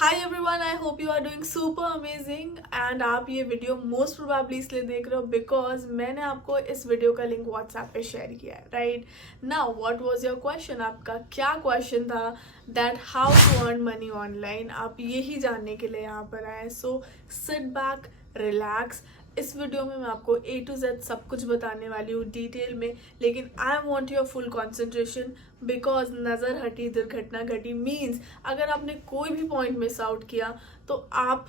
Hi everyone, I hope you are doing super amazing and आप ये video most probably इसलिए देख रहे हो बिकॉज मैंने आपको इस वीडियो का लिंक व्हाट्सएप पे शेयर किया है, right? Now what was your question? आपका क्या क्वेश्चन था? That how to earn money online. आप यही जानने के लिए यहाँ पर आए। So sit back, relax. इस वीडियो में मैं आपको A to Z सब कुछ बताने वाली हूँ डिटेल में, लेकिन I want your full concentration because नज़र हटी दुर्घटना घटी मीन्स अगर आपने कोई भी पॉइंट मिस आउट किया तो आप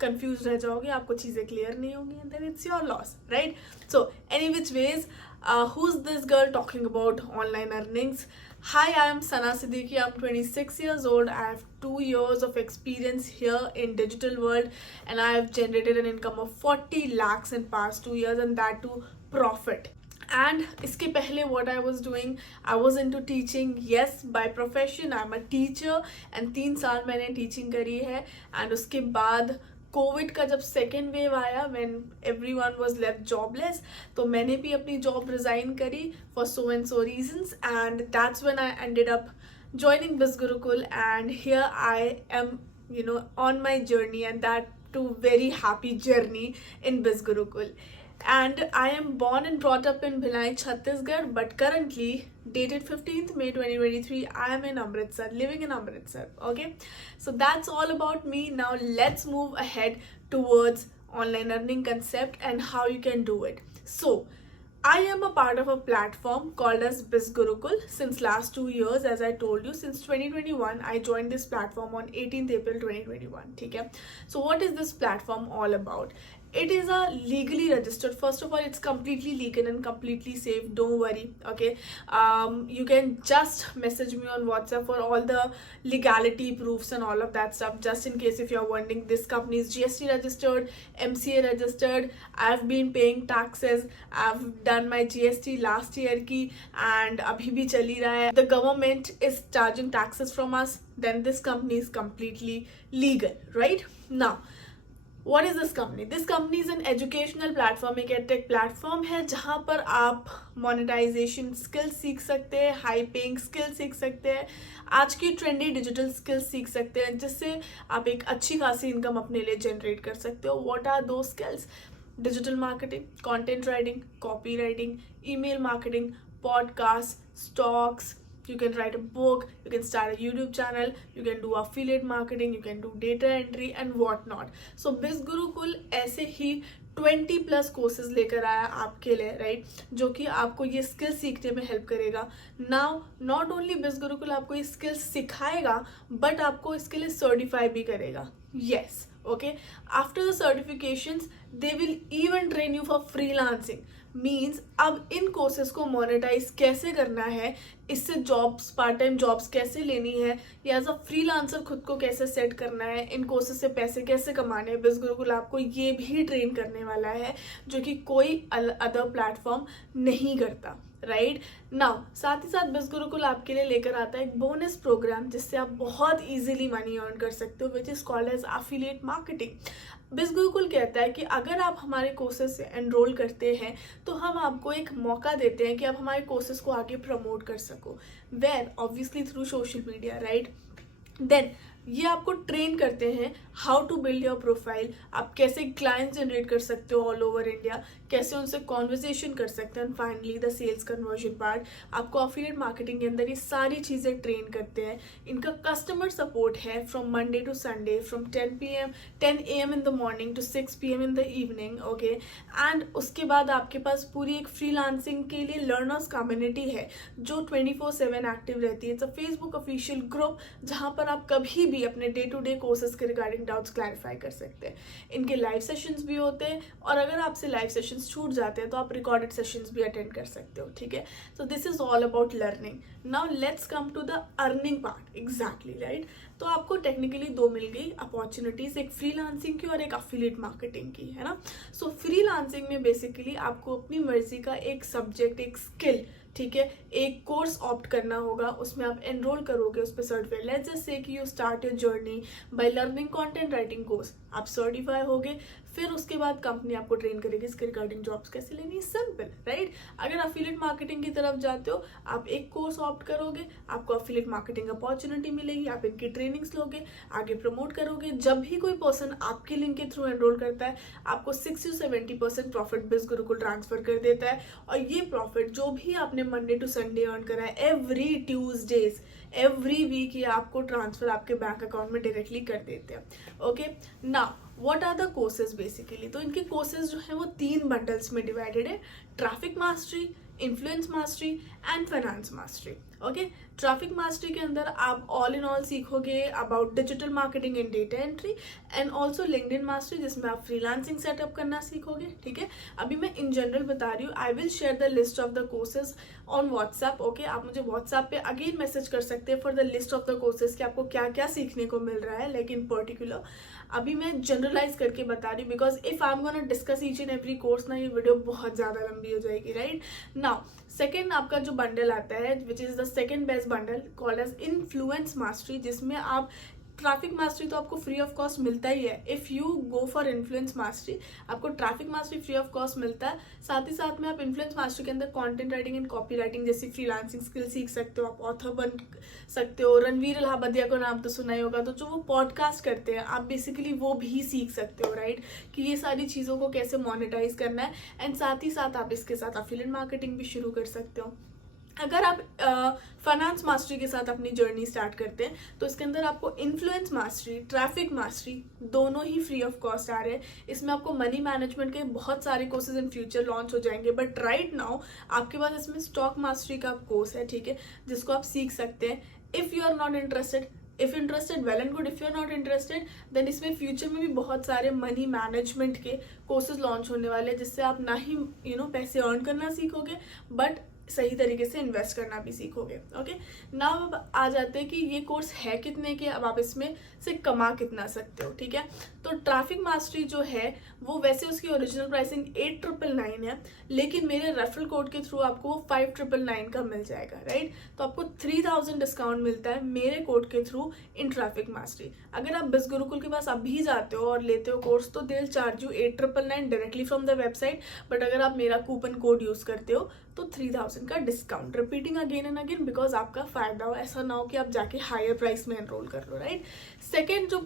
कंफ्यूज रह जाओगे, आपको चीज़ें क्लियर नहीं होंगी and then it's your loss, right? So any which ways, who is this girl talking about online earnings? Hi, I am Sana Siddiqui. I'm 26 years old. I have 2 years of experience here in digital world and I have generated an income of 40 lakhs in past 2 years and that too profit. And इसके पहले what I was doing, I was into teaching. Yes, by profession I'm a teacher and 3 साल मैंने teaching करी है and उसके बाद Covid का जब सेकेंड वेव आया when everyone was left jobless, तो मैंने भी अपनी जॉब रिजाइन करी for so and so reasons and that's when I ended up joining Biz Gurukul and here I am, on my journey and that too very happy journey in Biz Gurukul. And I am born and brought up in Bhilai, Chhattisgarh, but currently dated 15th May 2023 I am in Amritsar, living in Amritsar. Okay, so that's all about me. Now let's move ahead towards online earning concept and how you can do it. So I am a part of a platform called as Biz Gurukul since last 2 years. As I told you, since 2021 I joined this platform on 18th April 2021. Okay, so what is this platform all about? It is a legally registered. First of all, it's completely legal and completely safe, don't worry. Okay, you can just message me on WhatsApp for all the legality proofs and all of that stuff, just in case if you're wondering. This company is GST registered, MCA registered. I've been paying taxes. I've done my GST last year की and अभी भी चली रहा है. The government is charging taxes from us, then this company is completely legal, right? Now what is this company? This company is an educational platform, एक edtech platform है जहाँ पर आप monetization skills सीख सकते हैं, high paying skills सीख सकते हैं, आज की ट्रेंडी डिजिटल स्किल्स सीख सकते हैं जिससे आप एक अच्छी खासी इनकम अपने लिए जनरेट कर सकते हो. What are those skills? Digital marketing, content writing, copywriting, email marketing, podcasts, stocks. You can write a book, you can start a YouTube channel, you can do affiliate marketing, you can do data entry and what not. So Biz Gurukul ऐसे ही 20 plus courses लेकर आया आपके लिए, right? जो कि आपको ये skill सीखने में हेल्प करेगा. Now not only Biz Gurukul आपको ये स्किल सिखाएगा बट आपको इसके लिए सर्टिफाई भी करेगा. Yes, okay, after the certifications they will even train you for freelancing. Means अब इन कोर्सेज को मोनेटाइज कैसे करना है, इससे जॉब्स, पार्ट टाइम जॉब्स कैसे लेनी है, या एज अ फ्रीलांसर खुद को कैसे सेट करना है, इन कोर्सेज से पैसे कैसे कमाने हैं, बिज गुरुकुल आपको ये भी ट्रेन करने वाला है जो कि कोई अदर प्लेटफॉर्म नहीं करता, राइट? नाउ साथ ही साथ बिज गुरुकुल आपके लिए लेकर आता है एक बोनस प्रोग्राम जिससे आप बहुत इजीली मनी अर्न कर सकते हो, which is called as affiliate marketing. Biz Gurukul कहता है कि अगर आप हमारे कोर्सेज से एनरोल करते हैं तो हम आपको एक मौका देते हैं कि आप हमारे कोर्सेज को आगे प्रमोट कर सको. Where obviously through social media, right? Then ये आपको ट्रेन करते हैं how to build your profile, आप कैसे क्लाइंट जनरेट कर सकते हो ऑल ओवर इंडिया, कैसे उनसे कॉन्वर्जेशन कर सकते हैं, and finally the sales conversion part. आपको अफिलिएट मार्केटिंग के अंदर ये सारी चीज़ें ट्रेन करते हैं. इनका कस्टमर सपोर्ट है from Monday to Sunday, from 10 AM in the morning to 6 PM in the evening. Okay, and उसके बाद आपके पास पूरी एक फ्रीलांसिंग के लिए लर्नर्स कम्युनिटी है जो 24/7 एक्टिव रहती है. It's a Facebook official group जहाँ पर आप कभी भी अपने डे टू डे कोर्सेज के रिगार्डिंग डाउट्स क्लैरिफाई कर सकते हैं. इनके लाइव सेशंस भी होते हैं और अगर आपसे लाइव सेशंस छूट जाते हैं तो आप रिकॉर्डेड सेशंस भी अटेंड कर सकते हो, ठीक है? So this is all about learning. Now let's come to the earning part. Exactly, right? तो आपको टेक्निकली दो मिल गई अपॉर्चुनिटीज, एक फ्रीलांसिंग की और एक एफिलिएट मार्केटिंग की, है ना? सो फ्रीलांसिंग में बेसिकली आपको अपनी मर्जी का एक सब्जेक्ट, एक स्किल, ठीक है, एक कोर्स ऑप्ट करना होगा, उसमें आप एनरोल करोगे, उस पर सर्टिफाइड. लेट्स जस्ट से कि you start your journey by learning content writing course. आप सर्टिफाई होगे, फिर उसके बाद कंपनी आपको ट्रेन करेगी इसके रिगार्डिंग जॉब्स कैसे लेनी है, सिंपल राइट। अगर अफिलिएट मार्केटिंग की तरफ जाते हो, आप एक कोर्स ऑप्ट करोगे, आपको अफिलिएट मार्केटिंग अपॉर्चुनिटी मिलेगी, आप इनकी ट्रेनिंग्स लोगे, आगे प्रमोट करोगे। जब भी कोई पर्सन आपके लिंक के थ्रू एनरोल करता है, आपको 60-70% प्रॉफिट बिज गुरुकुल ट्रांसफर कर देता है। और ये प्रॉफिट जो भी आपने मंडे टू संडे अर्न करा है, एवरी ट्यूजडेज एवरी वीक ये आपको ट्रांसफर आपके बैंक अकाउंट में डायरेक्टली कर देते हैं। Okay, now what are the courses basically. तो इनके कोर्सेज जो है वो 3 बंडल्स में डिवाइडेड है, traffic mastery, influence mastery and finance mastery. Okay, traffic mastery के अंदर आप ऑल इन ऑल सीखोगे about digital marketing and data entry and also LinkedIn mastery, जिसमें आप फ्रीलांसिंग सेटअप करना सीखोगे। ठीक है, अभी मैं इन जनरल बता रही हूँ। I will share the list of the courses on WhatsApp. Okay, आप मुझे व्हाट्सएप पे अगेन मैसेज कर सकते हैं for the list of the courses कि आपको क्या क्या सीखने को मिल रहा है। लाइक इन पर्टिकुलर अभी मैं जनरलाइज करके बता रही हूँ, because if I am gonna discuss each and every course ना, ये वीडियो बहुत ज्यादा लंबी हो जाएगी राइट। नाउ सेकेंड आपका जो बंडल आता है, which is the second best bundle called as influence mastery, जिसमें आप ट्रैफिक मास्टरी तो आपको फ्री ऑफ कॉस्ट मिलता ही है। If you go for influence mastery, आपको traffic mastery free of cost मिलता है। साथ ही साथ में आप इन्फ्लुएंस मास्टरी के अंदर content writing and copy writing जैसी फ्रीलांसिंग स्किल सीख सकते हो, आप ऑथर बन सकते हो। रणवीर इलाहाबादिया को नाम तो सुना ही होगा, तो जो वो पॉडकास्ट करते हैं, आप बेसिकली वो भी सीख सकते हो राइट, कि ये सारी चीज़ों को कैसे मोनेटाइज करना है। एंड साथ ही साथ आप इसके साथ अफिलिएट मार्केटिंग भी शुरू कर सकते हो। अगर आप फाइनेंस मास्टरी के साथ अपनी जर्नी स्टार्ट करते हैं, तो इसके अंदर आपको इन्फ्लुएंस मास्टरी, ट्रैफिक मास्टरी दोनों ही फ्री ऑफ कॉस्ट आ रहे हैं। इसमें आपको मनी मैनेजमेंट के बहुत सारे कोर्सेज इन फ्यूचर लॉन्च हो जाएंगे, बट राइट नाउ आपके पास इसमें स्टॉक मास्टरी का कोर्स है, ठीक है, जिसको आप सीख सकते हैं। If you are not interested, if interested well and good, if you are not interested then इसमें फ्यूचर में भी बहुत सारे मनी मैनेजमेंट के कोर्सेज लॉन्च होने वाले हैं, जिससे आप ना ही पैसे अर्न करना सीखोगे, बट सही तरीके से इन्वेस्ट करना भी सीखोगे। ओके, नाउ अब आ जाते हैं कि ये कोर्स है कितने के, अब आप इसमें से कमा कितना सकते हो। ठीक है, तो ट्रैफिक मास्टरी जो है वो वैसे उसकी ओरिजिनल प्राइसिंग 8,999 है, लेकिन मेरे रेफरल कोड के थ्रू आपको वो 5,999 का मिल जाएगा राइट। तो आपको 3,000 डिस्काउंट मिलता है मेरे कोड के थ्रू इन ट्रैफिक मास्टरी। अगर आप बिज गुरुकुल के पास अभी जाते हो और लेते हो कोर्स, तो they will charge you 8,999 directly from the website, but अगर आप मेरा कूपन कोड यूज करते हो तो 3,000 का discount. Repeating again and again because आपका फायदा हो, ऐसा ना हो कि आप जाके हायर प्राइस में एनरोल कर लो राइट। सेकेंड जो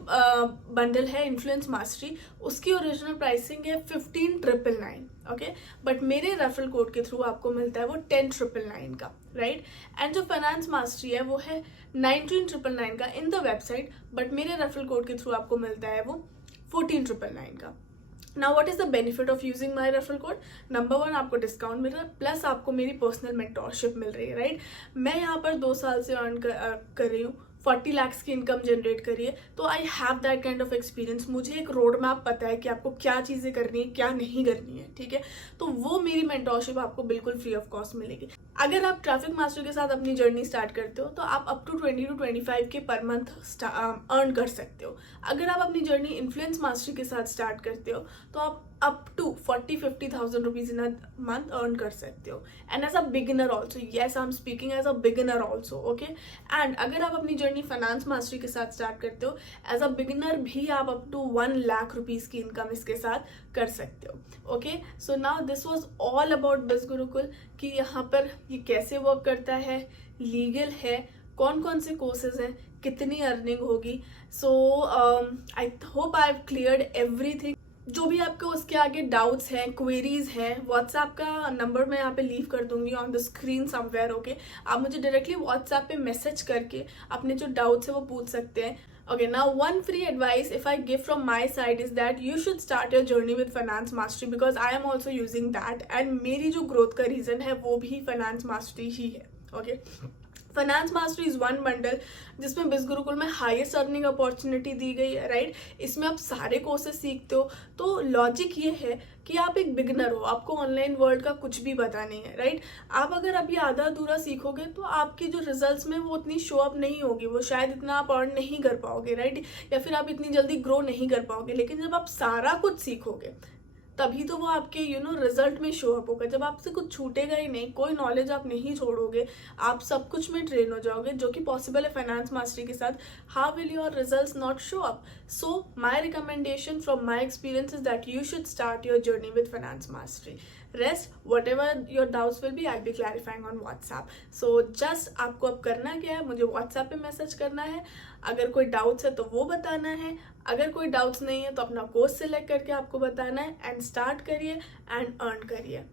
बंडल है इन्फ्लुएंस मास्टरी, उसकी ओरिजिनल प्राइसिंग है 15,999 ओके, बट मेरे रेफरल कोड के थ्रू आपको मिलता है वो 10,999 का राइट। एंड जो फाइनेंस मास्टरी है वो है 19,999 का इन द वेबसाइट, बट मेरे रेफरल कोड के थ्रू आपको मिलता है वो 14,999 का। Now what is the benefit of using my referral code? Number 1 आपको डिस्काउंट मिल रहा है, प्लस आपको मेरी पर्सनल मेंटोरशिप मिल रही है राइट। मैं यहाँ पर 2 साल से अर्न कर रही हूँ, 40 लाख की इनकम जनरेट करी है, तो I have that kind of experience. मुझे एक रोड मैप पता है कि आपको क्या चीज़ें करनी है, क्या नहीं करनी है। ठीक है, तो वो मेरी मेंटोरशिप आपको बिल्कुल फ्री ऑफ कॉस्ट मिलेगी। अगर आप ट्रैफिक मास्टर के साथ अपनी जर्नी स्टार्ट करते हो, तो आप अप टू 20 to 25 के पर मंथ अर्न कर सकते हो। अगर आप अपनी जर्नी इन्फ्लुएंस मास्टरी के साथ स्टार्ट करते हो, तो आप up to 40-50,000 rupees in a month earn कर सकते हो। And as a beginner also, yes I am speaking as a beginner also okay. And अगर आप अपनी जर्नी फाइनेंस मास्टरी के साथ स्टार्ट करते हो, एज अ बिगिनर भी आप अप टू 1 लाख रुपीज की इनकम इसके साथ कर सकते हो। Okay, so now this was all about बिज गुरुकुल, कि यहाँ पर ये कैसे वर्क करता है, लीगल है, कौन कौन से कोर्सेज हैं, कितनी अर्निंग होगी। So I hope I have cleared everything. जो भी आपको उसके आगे डाउट्स हैं, क्वेरीज हैं, व्हाट्सएप का नंबर मैं यहाँ पे लीव कर दूंगी on the screen somewhere okay. आप मुझे डायरेक्टली व्हाट्सएप पे मैसेज करके अपने जो डाउट्स है वो पूछ सकते हैं। Okay, now one free advice if I give from my side is that you should start your journey with finance mastery because I am also using that and मेरी जो ग्रोथ का रीजन है वो भी फाइनेंस मास्टरी ही है। Okay, finance mastery is one bundle जिसमें बिज गुरुकुल में हाईएस्ट अर्निंग अपॉर्चुनिटी दी गई है राइट। इसमें आप सारे कोर्सेज सीखते हो, तो लॉजिक ये है कि आप एक बिगिनर हो, आपको ऑनलाइन वर्ल्ड का कुछ भी पता नहीं है राइट। आप अगर अभी आधा अधूरा सीखोगे तो आपकी जो रिजल्ट्स में वो उतनी शो अप नहीं होगी, वो शायद इतना आप अर्न नहीं कर पाओगे राइट, या फिर आप इतनी जल्दी ग्रो नहीं कर पाओगे। लेकिन जब आप सारा कुछ सीखोगे तभी तो वो आपके रिजल्ट में शो अप होगा। जब आपसे कुछ छूटेगा ही नहीं, कोई नॉलेज आप नहीं छोड़ोगे, आप सब कुछ में ट्रेन हो जाओगे, जो कि पॉसिबल है फाइनेंस मास्टरी के साथ, how will your results not show up? So my recommendation from my experience is that you should start your journey with finance mastery. Rest, whatever your doubts will be, I'll be clarifying on WhatsApp. So just आपको अब करना क्या है, मुझे WhatsApp पे message करना है। अगर कोई डाउट्स है तो वो बताना है, अगर कोई डाउट्स नहीं है तो अपना कोर्स सिलेक्ट करके आपको बताना है, एंड स्टार्ट करिए एंड अर्न करिए।